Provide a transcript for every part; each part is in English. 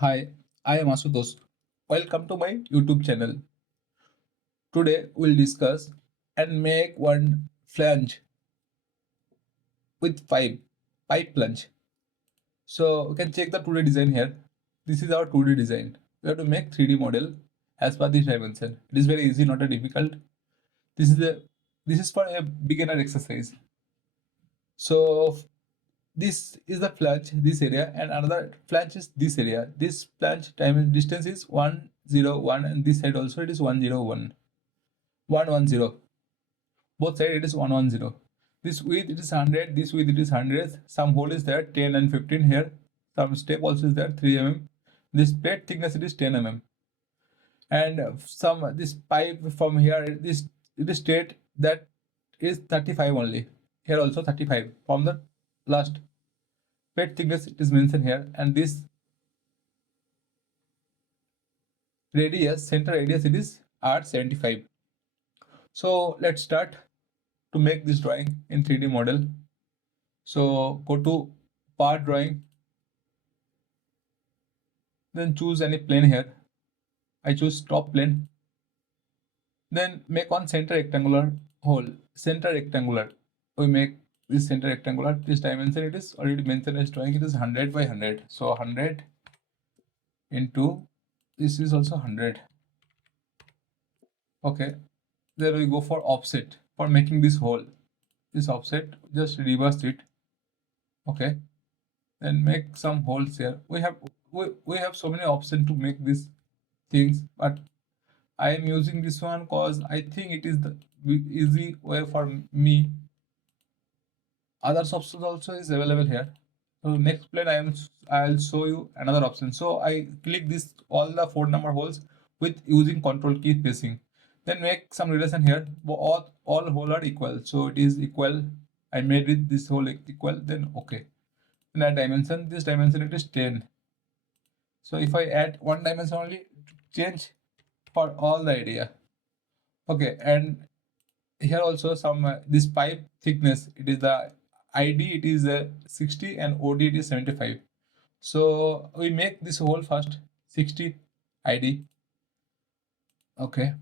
Hi, I am Asutosh. Welcome to my YouTube channel. Today we'll discuss and make one flange with pipe flange. So we can check the 2D design here. This is our 2D design. We have to make 3D model as per this dimension. It is very easy, not a difficult. This is a this is for a beginner exercise. So this is the flange, this area, and another flange is this area. This flange time distance is 101, and this side also it is 101. 110. Both side it is 110. This width it is 100, this width it is 100. Some hole is there 10 and 15 here. Some step also is there 3 mm. This plate thickness it is 10 mm. And some this pipe from here this it is straight that is 35 only. Here also 35 from the last plate thickness it is mentioned here, and this radius center radius it is R75. So let's start to make this drawing in 3D model. So go to part drawing, then choose any plane here. I choose top plane. Then make one center rectangular hole. Center rectangular. We make this center rectangular. This dimension it is already mentioned as drawing. It is 100 by 100. So 100 into this is also 100. Okay. Then we go for offset for making this hole. This offset just reverse it. Okay. Then make some holes here. We have so many options to make these things, but I am using this one because I think it is the easy way for me. Other options also is available here. So next plane I'll show you another option. So I click this all the 4 number holes with using control key pressing. Then make some relation here. All hole are equal. So it is equal. I made it this hole equal. Then okay. And that dimension, this dimension it is 10. So if I add one dimension only, change for all the area. Okay, and here also some this pipe thickness it is the id it is 60 and od it is 75. So we make this hole first 60 id. Okay,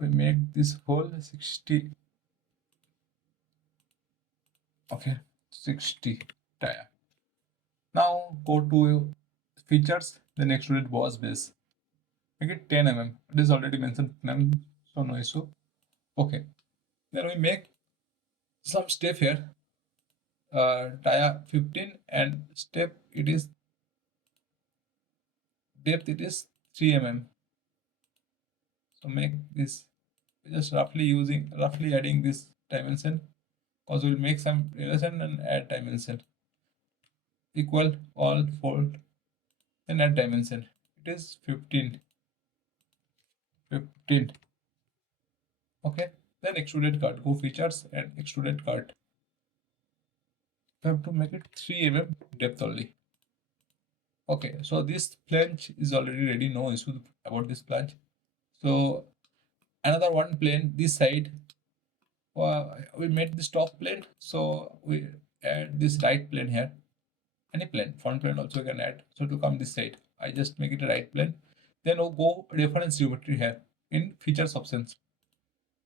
we make this hole 60. Okay, 60 tire. Now go to features, then extruded boss base, make it 10 mm. It is already mentioned 10 mm, so no issue. Okay, then we make some step here, dia 15, and step it is depth it is 3 mm. So make this just roughly adding this dimension, because we'll make some relation and add dimension equal all fold, then add dimension it is 15. Okay, then extruded cut, go features and extruded cut. We have to make it 3 mm depth only. Okay, so this flange is already ready, no issue about this flange. So another one plane this side, we made this top plane, so we add this right plane here. Any plane, front plane also you can add. So to come this side, I just make it a right plane. Then we'll go reference geometry here in features options.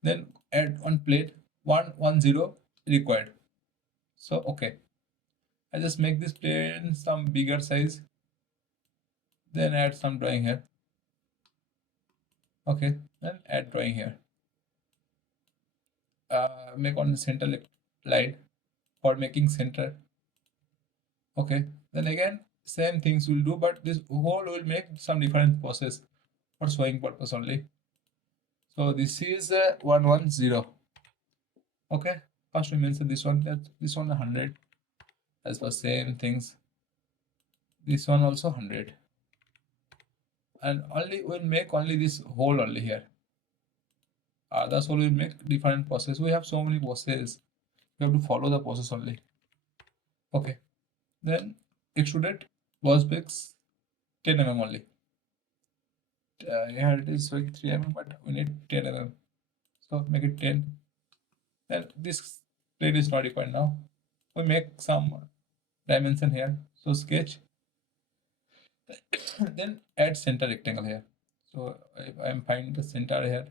Then add one plane, 110 required. So okay, I just make this plane some bigger size. Then add some drawing here. Okay, then add drawing here. Make on the center line for making center. Okay, then again same things we'll do, but this whole will make some different process for showing purpose only. So this is 110. Okay, first we mention this one, that this one 100 as for same things. This one also 100, and only we'll make only this hole only here. That's all we'll make different process. We have so many processes. We have to follow the process only. Okay, then extruded was base 10 mm only. Here it is showing 3 mm, but we need 10 mm. So make it 10. Then this plane is not required now. We make some dimension here. So sketch. Then add center rectangle here. So if I'm finding the center here,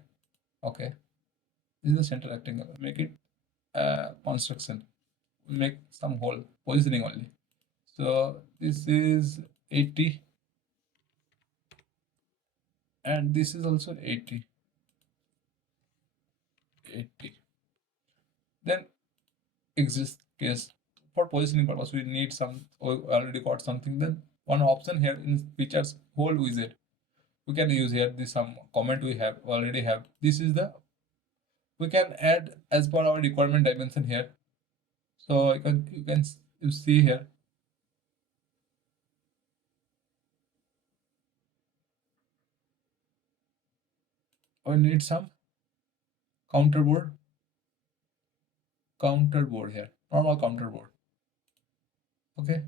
okay, this is the center rectangle. Make it construction. Make some hole positioning only. So this is 80 and this is also 80. Then exist case for positioning purpose we need some, we already got something. Then one option here in features whole widget we can use here. This some comment we have already have. This is the, we can add as per our requirement dimension here. So you see here, we need some counterboard here, normal counterboard. Okay,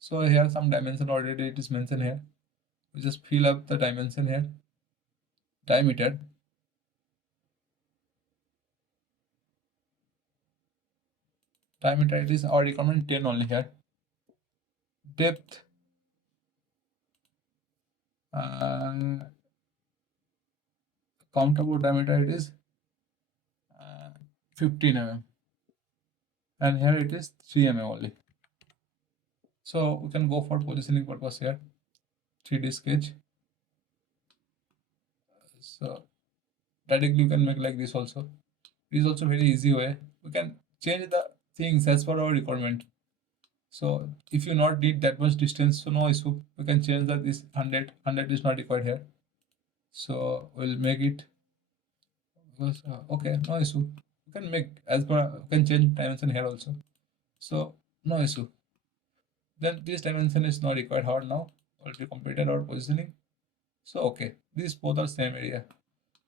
so here some dimension already it is mentioned here. We just fill up the dimension here. Diameter it is our requirement 10 only here. Depth countable diameter it is 15 mm and here it is 3 mm only. So we can go for positioning purpose here, 3D sketch. So directly you can make like this also. It is also very easy way. We can change the things as per our requirement. So if you not need that much distance, so no issue. We can change that this 100 is not required here. So we'll make it okay, no issue. You can make as per, you can change dimension here also. So no issue. Then this dimension is not required hard now. Already completed our positioning. So okay, these both are same area.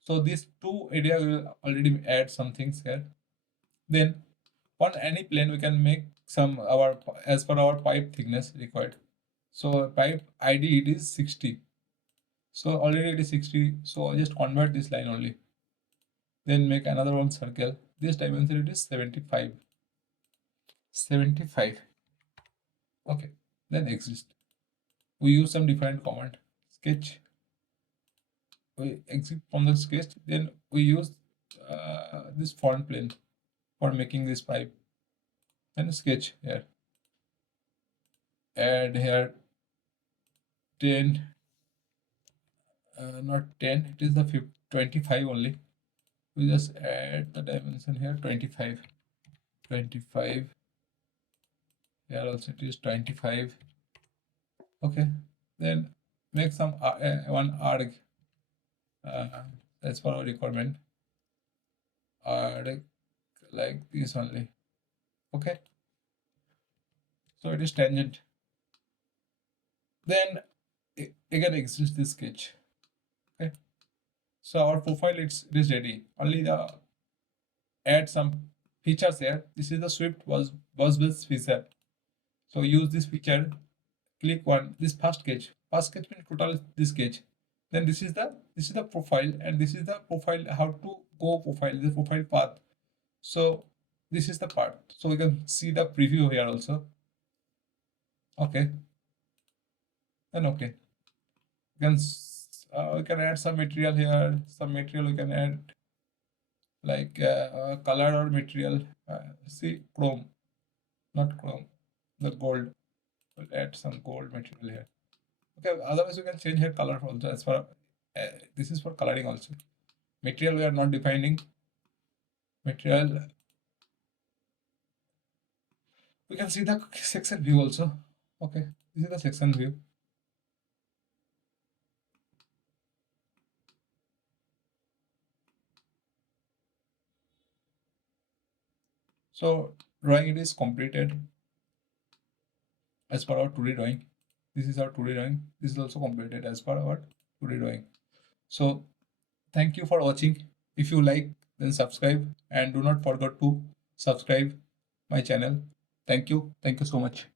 So these two area will already add some things here. Then on any plane we can make some our as per our pipe thickness required. So pipe ID it is 60. So already it is 60. So I just convert this line only. Then make another one circle. This dimension it is 75. 75. Okay. Then exist. We use some different command. Sketch. We exit from the sketch. Then we use this front plane for making this pipe. Then sketch here. Add here 10. Not 10. It is the 25 only. We just add the dimension here 25. 25. Here also it is 25. Okay. Then make some one arc as per our requirement. Arc like this only. Okay. So it is tangent. Then again exist this sketch. Okay. So our profile it is ready. Only the add some features here. This is the Swift bus bus feature. So use this feature. Click one. This first sketch. First sketch means total this sketch. Then this is the profile and this is the profile. How to go profile, the profile path. So this is the part. So we can see the preview here also. Okay. Then okay. We can add some material here. Some material we can add like color or material. See chrome, not chrome. The gold. We'll add some gold material here. Okay. Otherwise, we can change here color also. As for this is for coloring also. Material we are not defining. Material. We can see the section view also. Okay. This is the section view. So drawing it is completed as per our 2D drawing. This is our 2D drawing. This is also completed as per our 2D drawing. So thank you for watching. If you like, then subscribe and do not forget to subscribe my channel. Thank you. Thank you so much.